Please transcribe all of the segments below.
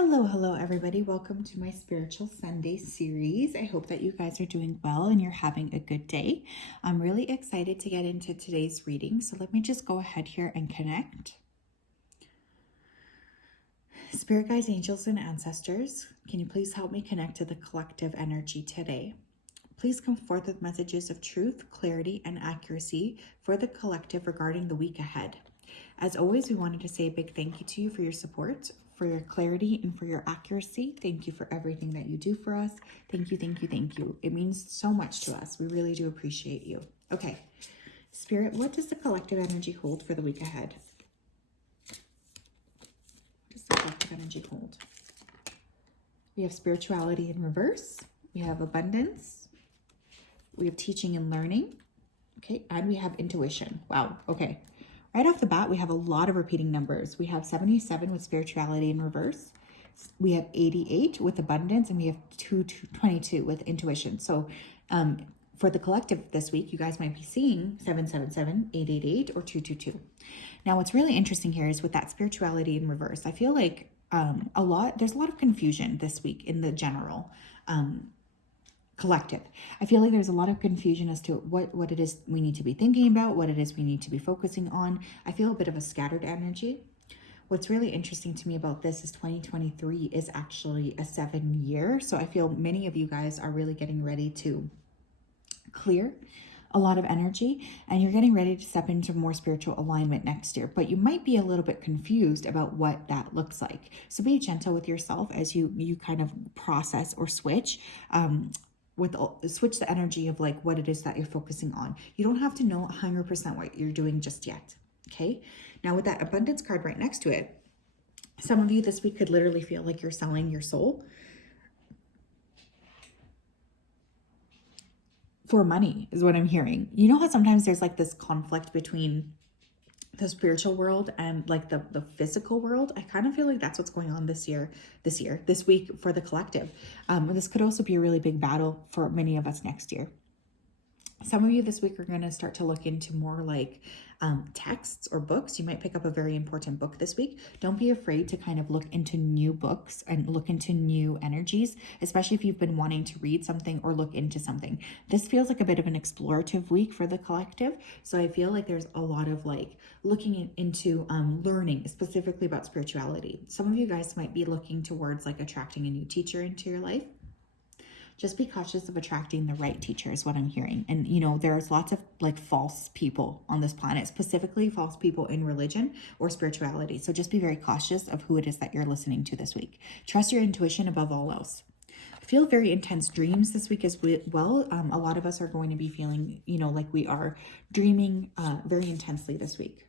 Hello, everybody. Welcome to my Spiritual Sunday series. I hope that you guys are doing well and you're having a good day. I'm really excited to get into today's reading, so let me just go ahead here and connect. Spirit guides, angels, and ancestors, can you please help me connect to the collective energy today? Please come forth with messages of truth, clarity, and accuracy for the collective regarding the week ahead. As always, we wanted to say a big thank you to you for your support, for your clarity, and for your accuracy. Thank you for everything that you do for us. Thank you, thank you, thank you. It means so much to us. We really do appreciate you. Okay, Spirit, what does the collective energy hold for the week ahead? What does the collective energy hold? We have spirituality in reverse. We have abundance. We have teaching and learning. Okay, and we have intuition. Wow, okay. Right off the bat, we have a lot of repeating numbers. We have 77 with spirituality in reverse. We have 88 with abundance, and we have 22 with intuition. So for the collective this week, you guys might be seeing 777, 888, or 222. Now, what's really interesting here is with that spirituality in reverse, I feel like there's a lot of confusion this week in the general collective. I feel like there's a lot of confusion as to what it is we need to be thinking about, what it is we need to be focusing on. I feel a bit of a scattered energy. What's really interesting to me about this is 2023 is actually a 7-year. So I feel many of you guys are really getting ready to clear a lot of energy, and you're getting ready to step into more spiritual alignment next year, but you might be a little bit confused about what that looks like. So be gentle with yourself as you kind of process or switch switch the energy of like what it is that you're focusing on. You don't have to know 100% what you're doing just yet. Okay. Now with that abundance card right next to it, some of you this week could literally feel like you're selling your soul for money is what I'm hearing. You know how sometimes there's like this conflict between the spiritual world and like the physical world? I kind of feel like that's what's going on this week for the collective. This could also be a really big battle for many of us next year. Some of you this week are going to start to look into more like texts or books. You might pick up a very important book this week. Don't be afraid to kind of look into new books and look into new energies, especially if you've been wanting to read something or look into something. This feels like a bit of an explorative week for the collective. So I feel like there's a lot of like looking into learning specifically about spirituality. Some of you guys might be looking towards like attracting a new teacher into your life. Just be cautious of attracting the right teacher is what I'm hearing. And, you know, there's lots of like false people on this planet, specifically false people in religion or spirituality. So just be very cautious of who it is that you're listening to this week. Trust your intuition above all else. I feel very intense dreams this week as well. A lot of us are going to be feeling, you know, like we are dreaming very intensely this week.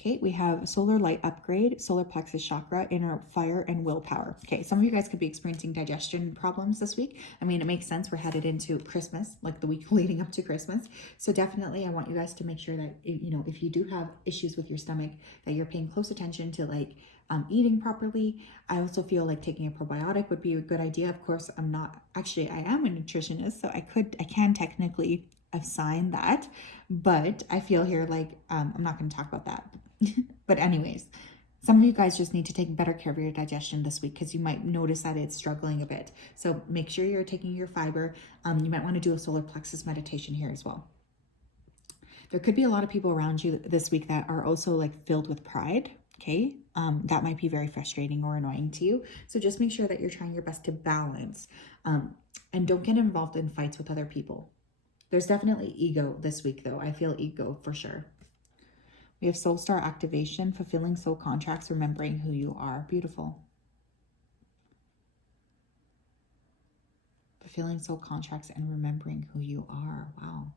Okay, we have solar light upgrade, solar plexus chakra, inner fire, and willpower. Okay, some of you guys could be experiencing digestion problems this week. I mean, it makes sense. We're headed into Christmas, like the week leading up to Christmas. So definitely I want you guys to make sure that, you know, if you do have issues with your stomach, that you're paying close attention to like eating properly. I also feel like taking a probiotic would be a good idea. Of course, I am a nutritionist, so I can technically assign that, but I feel here like I'm not going to talk about that. But anyways, some of you guys just need to take better care of your digestion this week because you might notice that it's struggling a bit. So make sure you're taking your fiber. You might want to do a solar plexus meditation here as well. There could be a lot of people around you this week that are also like filled with pride. Okay, that might be very frustrating or annoying to you. So just make sure that you're trying your best to balance and don't get involved in fights with other people. There's definitely ego this week though. I feel ego for sure. We have soul star activation, fulfilling soul contracts, remembering who you are. Beautiful. Fulfilling soul contracts and remembering who you are. Wow.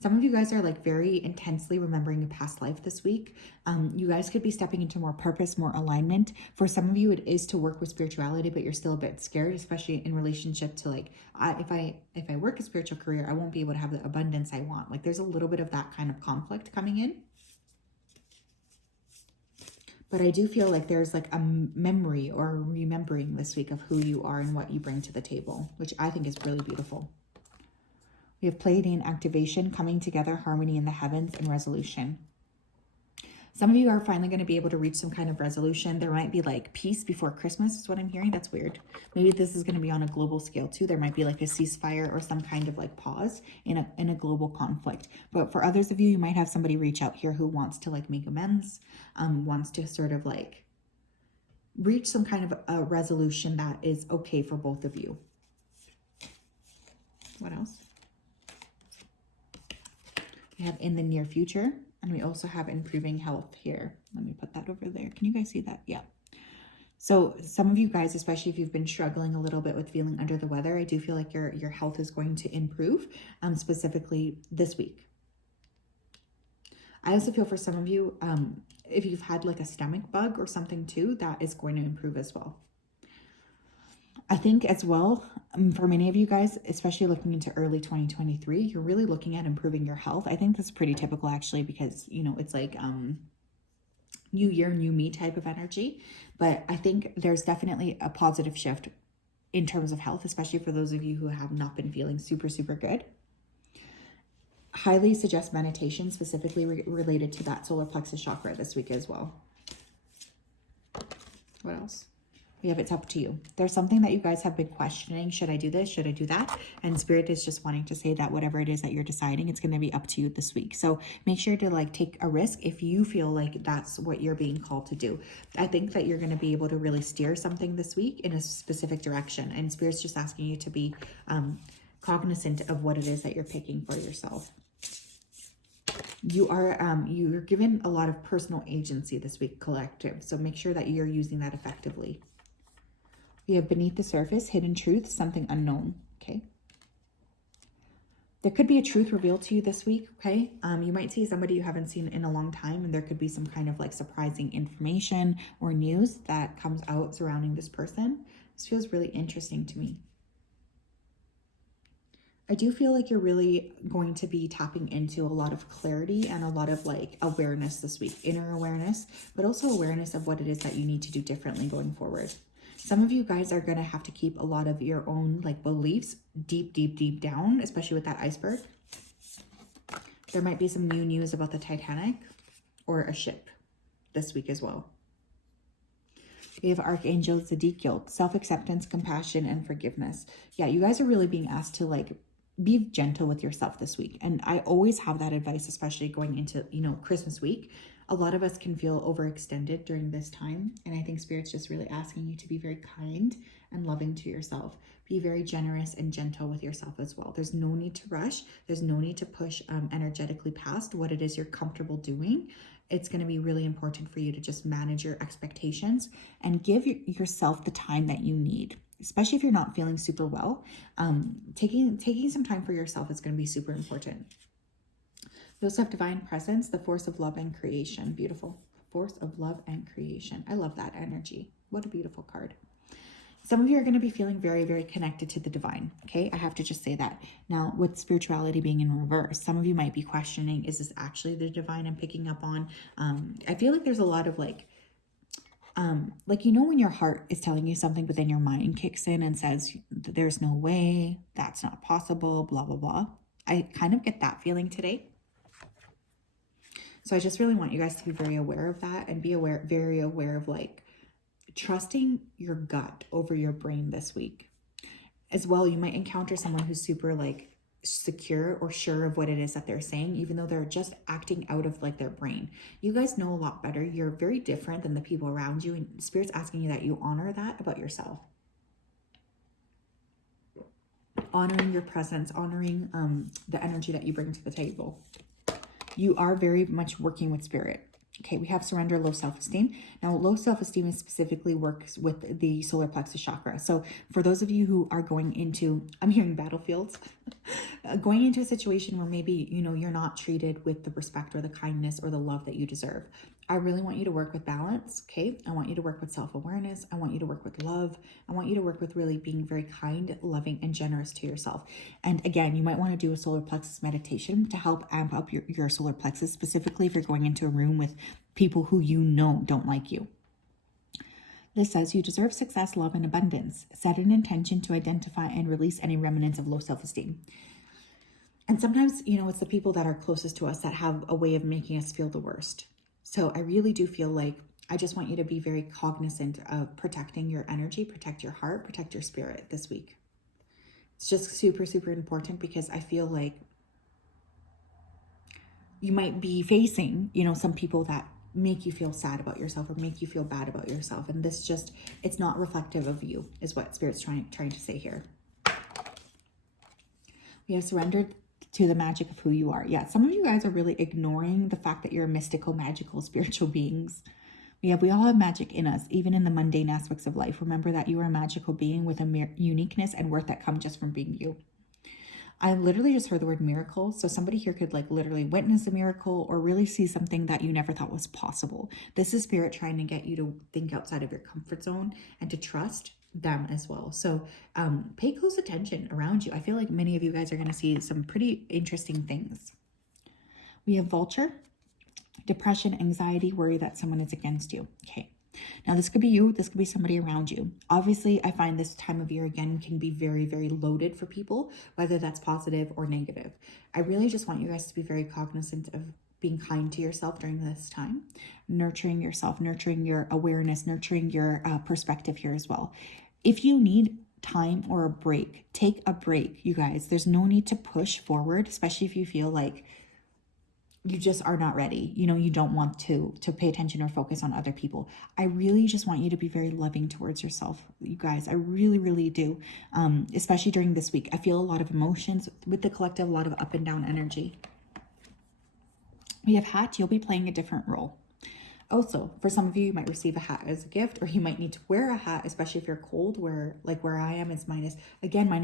Some of you guys are like very intensely remembering a past life this week. You guys could be stepping into more purpose, more alignment. For some of you, it is to work with spirituality, but you're still a bit scared, especially in relationship to like, if I work a spiritual career, I won't be able to have the abundance I want. Like there's a little bit of that kind of conflict coming in. But I do feel like there's like a memory or remembering this week of who you are and what you bring to the table, which I think is really beautiful. We have Pleiadian activation, coming together, harmony in the heavens, and resolution. Some of you are finally going to be able to reach some kind of resolution. There might be like peace before Christmas is what I'm hearing. That's weird. Maybe this is going to be on a global scale too. There might be like a ceasefire or some kind of like pause in a global conflict. But for others of you, you might have somebody reach out here who wants to like make amends, wants to sort of like reach some kind of a resolution that is okay for both of you. What else? We have in the near future. And we also have improving health here. Let me put that over there. Can you guys see that? Yeah. So some of you guys, especially if you've been struggling a little bit with feeling under the weather, I do feel like your health is going to improve, specifically this week. I also feel for some of you, if you've had like a stomach bug or something too, that is going to improve as well. I think as well, for many of you guys, especially looking into early 2023, you're really looking at improving your health. I think that's pretty typical actually, because, you know, it's like new year, new me type of energy. But I think there's definitely a positive shift in terms of health, especially for those of you who have not been feeling super, super good. Highly suggest meditation, specifically related to that solar plexus chakra this week as well. What else? We have it's up to you. There's something that you guys have been questioning. Should I do this? Should I do that? And Spirit is just wanting to say that whatever it is that you're deciding, it's going to be up to you this week. So make sure to like take a risk if you feel like that's what you're being called to do. I think that you're going to be able to really steer something this week in a specific direction. And Spirit's just asking you to be cognizant of what it is that you're picking for yourself. You're given a lot of personal agency this week, collective. So make sure that you're using that effectively. We have beneath the surface, hidden truth, something unknown, okay? There could be a truth revealed to you this week, okay? You might see somebody you haven't seen in a long time, and there could be some kind of like surprising information or news that comes out surrounding this person. This feels really interesting to me. I do feel like you're really going to be tapping into a lot of clarity and a lot of like awareness this week, inner awareness, but also awareness of what it is that you need to do differently going forward. Some of you guys are going to have to keep a lot of your own like beliefs deep, deep, deep down, especially with that iceberg. There might be some new news about the Titanic or a ship this week as well. We have Archangel Zedekiel, self-acceptance, compassion, and forgiveness. Yeah, you guys are really being asked to like be gentle with yourself this week. And I always have that advice, especially going into, you know, Christmas week. A lot of us can feel overextended during this time. And I think Spirit's just really asking you to be very kind and loving to yourself. Be very generous and gentle with yourself as well. There's no need to rush. There's no need to push energetically past what it is you're comfortable doing. It's going to be really important for you to just manage your expectations and give yourself the time that you need, especially if you're not feeling super well. Taking some time for yourself is going to be super important. We also have divine presence, the force of love and creation. Beautiful. Force of love and creation. I love that energy. What a beautiful card. Some of you are going to be feeling very, very connected to the divine. Okay, I have to just say that. Now, with spirituality being in reverse, some of you might be questioning, is this actually the divine I'm picking up on? I feel like there's a lot of like, you know, when your heart is telling you something, but then your mind kicks in and says, there's no way, that's not possible, blah, blah, blah. I kind of get that feeling today. So I just really want you guys to be very aware of that and be very aware of like trusting your gut over your brain this week. As well, you might encounter someone who's super like secure or sure of what it is that they're saying, even though they're just acting out of like their brain. You guys know a lot better. You're very different than the people around you, and Spirit's asking you that you honor that about yourself. Honoring your presence, honoring the energy that you bring to the table. You are very much working with Spirit. Okay, we have surrender, low self-esteem. Now, low self-esteem is specifically works with the solar plexus chakra. So for those of you who are going into, I'm hearing battlefields, going into a situation where maybe, you know, you're not treated with the respect or the kindness or the love that you deserve. I really want you to work with balance, okay? I want you to work with self-awareness. I want you to work with love. I want you to work with really being very kind, loving, and generous to yourself. And again, you might want to do a solar plexus meditation to help amp up your solar plexus, specifically if you're going into a room with people who you know don't like you. This says you deserve success, love, and abundance. Set an intention to identify and release any remnants of low self-esteem. And sometimes, you know, it's the people that are closest to us that have a way of making us feel the worst. So I really do feel like I just want you to be very cognizant of protecting your energy, protect your heart, protect your spirit this week. It's just super, super important because I feel like you might be facing, some people that make you feel sad about yourself or make you feel bad about yourself. And this just, it's not reflective of you, is what Spirit's trying to say here. We have surrendered to the magic of who you are. Yeah, some of you guys are really ignoring the fact that you're mystical, magical, spiritual beings. We all have magic in us, even in the mundane aspects of life. Remember that you are a magical being with a uniqueness and worth that come just from being you. I literally just heard the word miracle. So somebody here could like literally witness a miracle or really see something that you never thought was possible. This is Spirit trying to get you to think outside of your comfort zone and to trust them as well. So pay close attention around you. I feel like many of you guys are going to see some pretty interesting things. We have vulture, depression, anxiety, worry that someone is against you. Okay. Now, this could be you. This could be somebody around you. Obviously, I find this time of year, again, can be very, very loaded for people, whether that's positive or negative. I really just want you guys to be very cognizant of being kind to yourself during this time, nurturing yourself, nurturing your awareness, nurturing your perspective here as well. If you need time or a break, take a break, you guys. There's no need to push forward, especially if you feel like you just are not ready. You don't want to pay attention or focus on other people. I really just want you to be very loving towards yourself, you guys. I really, really do. Especially during this week. I feel a lot of emotions with the collective, a lot of up and down energy. We have hat. You'll be playing a different role. Also, for some of you, you might receive a hat as a gift, or you might need to wear a hat, especially if you're cold, where I am, it's minus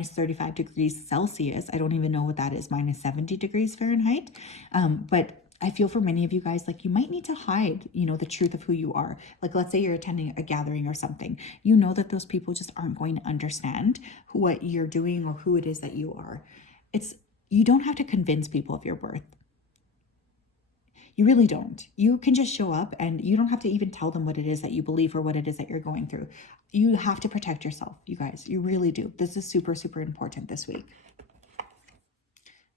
35 degrees Celsius. I don't even know what that is, minus 70 degrees Fahrenheit. But I feel for many of you guys, like you might need to hide, the truth of who you are. Like, let's say you're attending a gathering or something. You know that those people just aren't going to understand what you're doing or who it is that you are. You don't have to convince people of your worth. You really don't. You can just show up and you don't have to even tell them what it is that you believe or what it is that you're going through. You have to protect yourself, you guys. You really do. This is super, super important this week.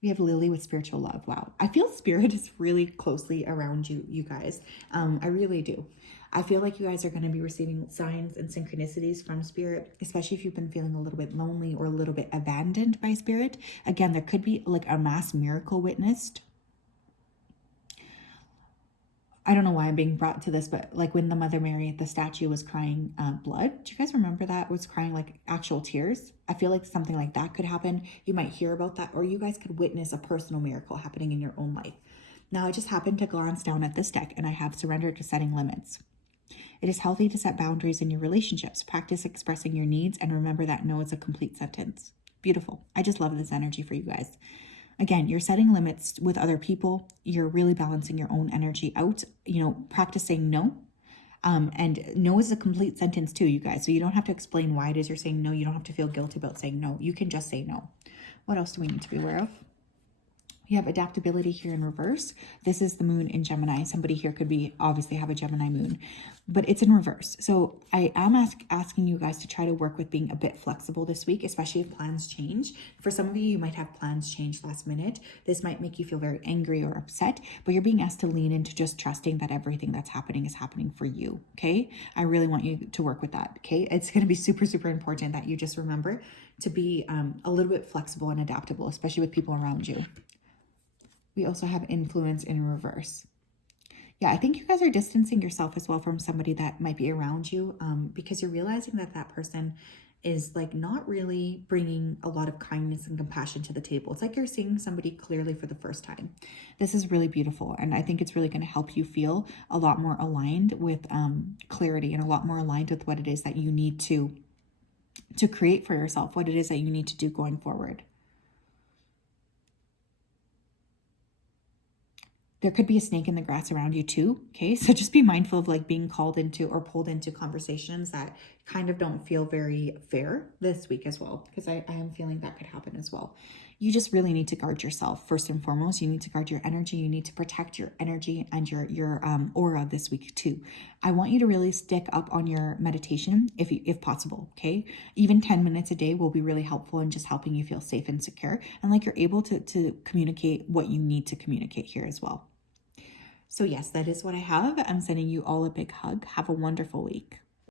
We have Lily with spiritual love. Wow. I feel Spirit is really closely around you, you guys. I really do. I feel like you guys are going to be receiving signs and synchronicities from Spirit, especially if you've been feeling a little bit lonely or a little bit abandoned by Spirit. Again, there could be like a mass miracle witnessed. I don't know why I'm being brought to this, but like when the Mother Mary, the statue, was crying blood. Do you guys remember that? Was crying like actual tears? I feel like something like that could happen. You might hear about that, or you guys could witness a personal miracle happening in your own life. Now, I just happened to glance down at this deck and I have surrendered to setting limits. It is healthy to set boundaries in your relationships. Practice expressing your needs and remember that no is a complete sentence. Beautiful. I just love this energy for you guys. Again, you're setting limits with other people. You're really balancing your own energy out, practicing no. And no is a complete sentence too, you guys. So you don't have to explain why it is you're saying no. You don't have to feel guilty about saying no. You can just say no. What else do we need to be aware of? We have adaptability here in reverse. This is the moon in Gemini. Somebody here could obviously have a Gemini moon, but it's in reverse. So I am asking you guys to try to work with being a bit flexible this week, especially if plans change. For some of you, you might have plans change last minute. This might make you feel very angry or upset, but you're being asked to lean into just trusting that everything that's happening is happening for you. Okay. I really want you to work with that. Okay. It's going to be super, super important that you just remember to be a little bit flexible and adaptable, especially with people around you. We also have influence in reverse. Yeah, I think you guys are distancing yourself as well from somebody that might be around you because you're realizing that person is like not really bringing a lot of kindness and compassion to the table. It's like you're seeing somebody clearly for the first time. This is really beautiful. And I think it's really going to help you feel a lot more aligned with clarity and a lot more aligned with what it is that you need to create for yourself, what it is that you need to do going forward. There could be a snake in the grass around you too, okay? So just be mindful of like being called into or pulled into conversations that kind of don't feel very fair this week as well, because I am feeling that could happen as well. You just really need to guard yourself first and foremost. You need to guard your energy. You need to protect your energy and your aura this week too. I want you to really stick up on your meditation if possible, okay? Even 10 minutes a day will be really helpful in just helping you feel safe and secure and like you're able to communicate what you need to communicate here as well. So yes, that is what I have. I'm sending you all a big hug. Have a wonderful week.